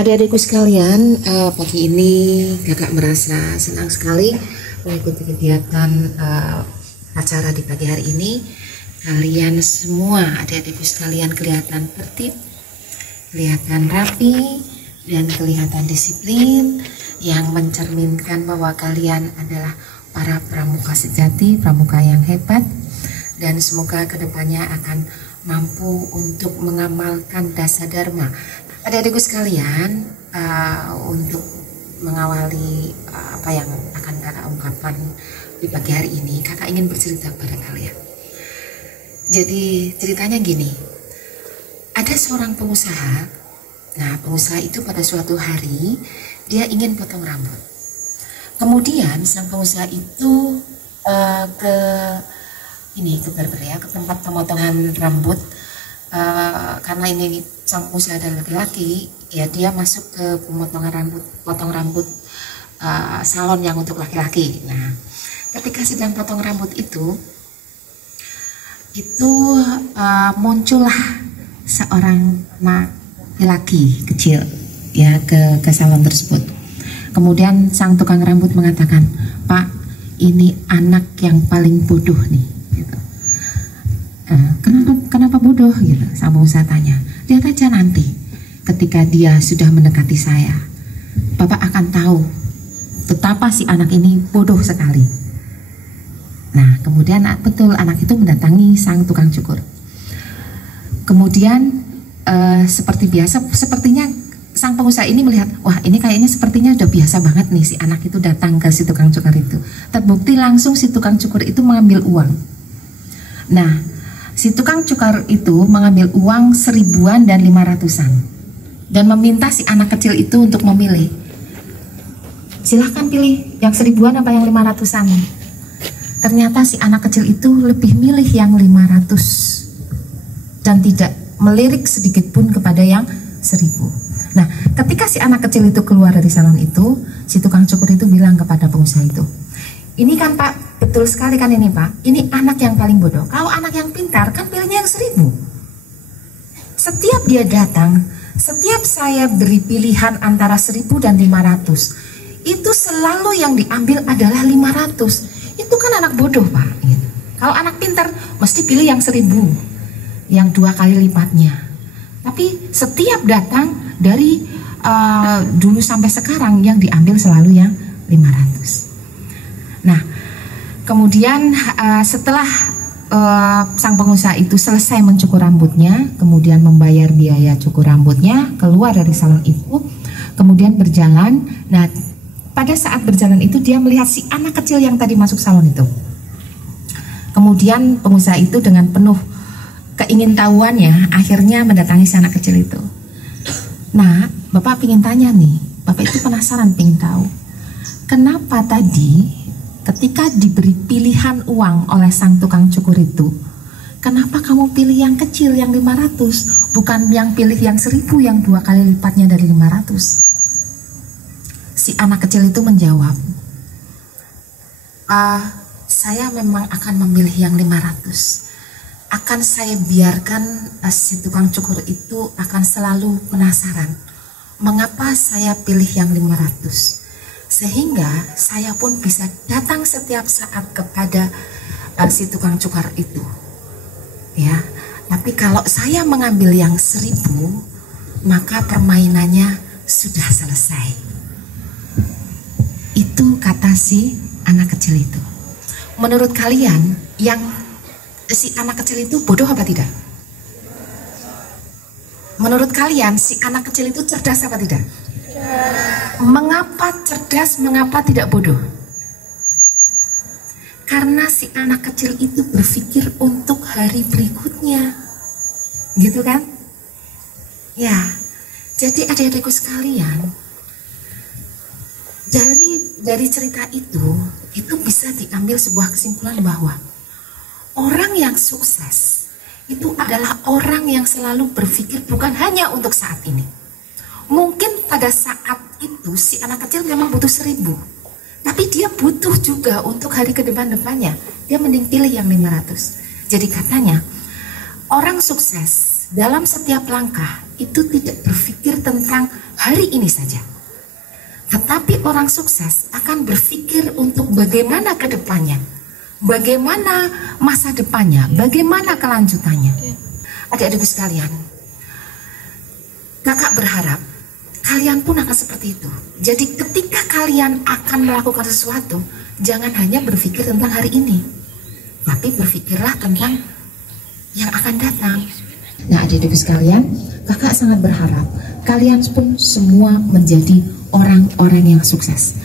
Adik-adikku sekalian, pagi ini kakak merasa senang sekali mengikuti kegiatan acara di pagi hari ini. Kalian semua, adik-adikku sekalian, kelihatan tertib, kelihatan rapi, dan kelihatan disiplin, yang mencerminkan bahwa kalian adalah para pramuka sejati, pramuka yang hebat, dan semoga kedepannya akan mampu untuk mengamalkan dasa dharma. Adik-adikku sekalian, untuk mengawali apa yang akan kakak ungkapkan di pagi hari ini, kakak ingin bercerita kepada kalian. Jadi ceritanya gini, ada seorang pengusaha. Nah, pengusaha itu pada suatu hari dia ingin potong rambut. Kemudian sang pengusaha itu ke barber ya, ke tempat pemotongan rambut. Karena ini sang pengusaha adalah laki-laki, ya dia masuk ke potong rambut salon yang untuk laki-laki. Nah, ketika sedang potong rambut itu muncullah seorang laki-laki kecil ya ke salon tersebut. Kemudian sang tukang rambut mengatakan, "Pak, ini anak yang paling bodoh nih." Gitu. Kenapa bodoh gitu? Sang pengusaha tanya. Lihat aja nanti ketika dia sudah mendekati saya, Bapak akan tahu betapa si anak ini bodoh sekali. Nah, kemudian betul anak itu mendatangi sang tukang cukur. Kemudian seperti biasa, sepertinya sang pengusaha ini melihat, wah ini kayaknya sepertinya udah biasa banget nih si anak itu datang ke si tukang cukur itu. Terbukti langsung si tukang cukur itu mengambil uang. Nah, si tukang cukur itu mengambil uang 1000-an dan 500-an dan meminta si anak kecil itu untuk memilih. Silahkan pilih yang 1000-an apa yang 500-an. Ternyata si anak kecil itu lebih milih yang 500 dan tidak melirik sedikit pun kepada yang 1000. Nah, ketika si anak kecil itu keluar dari salon itu, si tukang cukur itu bilang kepada pengusaha itu, "Ini kan Pak, betul sekali kan ini Pak, ini anak yang paling bodoh. Kalau anak yang pintar kan pilihnya yang 1000. Setiap dia datang, setiap saya beri pilihan antara 1000 dan 500, itu selalu yang diambil adalah 500. Itu kan anak bodoh Pak. Gitu. Kalau anak pintar mesti pilih yang 1000, yang 2 kali lipatnya. Tapi setiap datang dari dulu sampai sekarang yang diambil selalu yang 500. Nah, kemudian setelah sang pengusaha itu selesai mencukur rambutnya, kemudian membayar biaya cukur rambutnya, keluar dari salon itu, kemudian berjalan. Nah, pada saat berjalan itu dia melihat si anak kecil yang tadi masuk salon itu. Kemudian pengusaha itu dengan penuh keingintahuannya akhirnya mendatangi si anak kecil itu. Nah, Bapak ingin tanya nih, Bapak itu penasaran ingin tahu, kenapa tadi ketika diberi pilihan uang oleh sang tukang cukur itu, kenapa kamu pilih yang kecil yang 500, bukan yang pilih yang 1000 yang 2 kali lipatnya dari 500? Si anak kecil itu menjawab, "Saya memang akan memilih yang 500. Akan saya biarkan si tukang cukur itu akan selalu penasaran, mengapa saya pilih yang 500. Sehingga saya pun bisa datang setiap saat kepada si tukang cukur itu. Ya, tapi kalau saya mengambil yang 1000, maka permainannya sudah selesai." Itu kata si anak kecil itu. Menurut kalian, yang si anak kecil itu bodoh apa tidak? Menurut kalian, si anak kecil itu cerdas apa tidak? Mengapa cerdas, mengapa tidak bodoh? Karena si anak kecil itu berpikir untuk hari berikutnya. Gitu kan? Ya, jadi adik-adikku sekalian, dari cerita itu bisa diambil sebuah kesimpulan bahwa orang yang sukses itu adalah orang yang selalu berpikir bukan hanya untuk saat ini. Mungkin pada saat itu si anak kecil memang butuh 1000, tapi dia butuh juga untuk hari ke depannya. Dia mending pilih yang 500. Jadi katanya, orang sukses dalam setiap langkah itu tidak berpikir tentang hari ini saja. Tetapi orang sukses akan berpikir untuk bagaimana ke depannya, bagaimana masa depannya, bagaimana kelanjutannya. Adik-adikku sekalian, kakak berharap kalian pun akan seperti itu. Jadi ketika kalian akan melakukan sesuatu, jangan hanya berpikir tentang hari ini, tapi berpikirlah tentang yang akan datang. Nah, adik-adik sekalian, kakak sangat berharap kalian pun semua menjadi orang-orang yang sukses.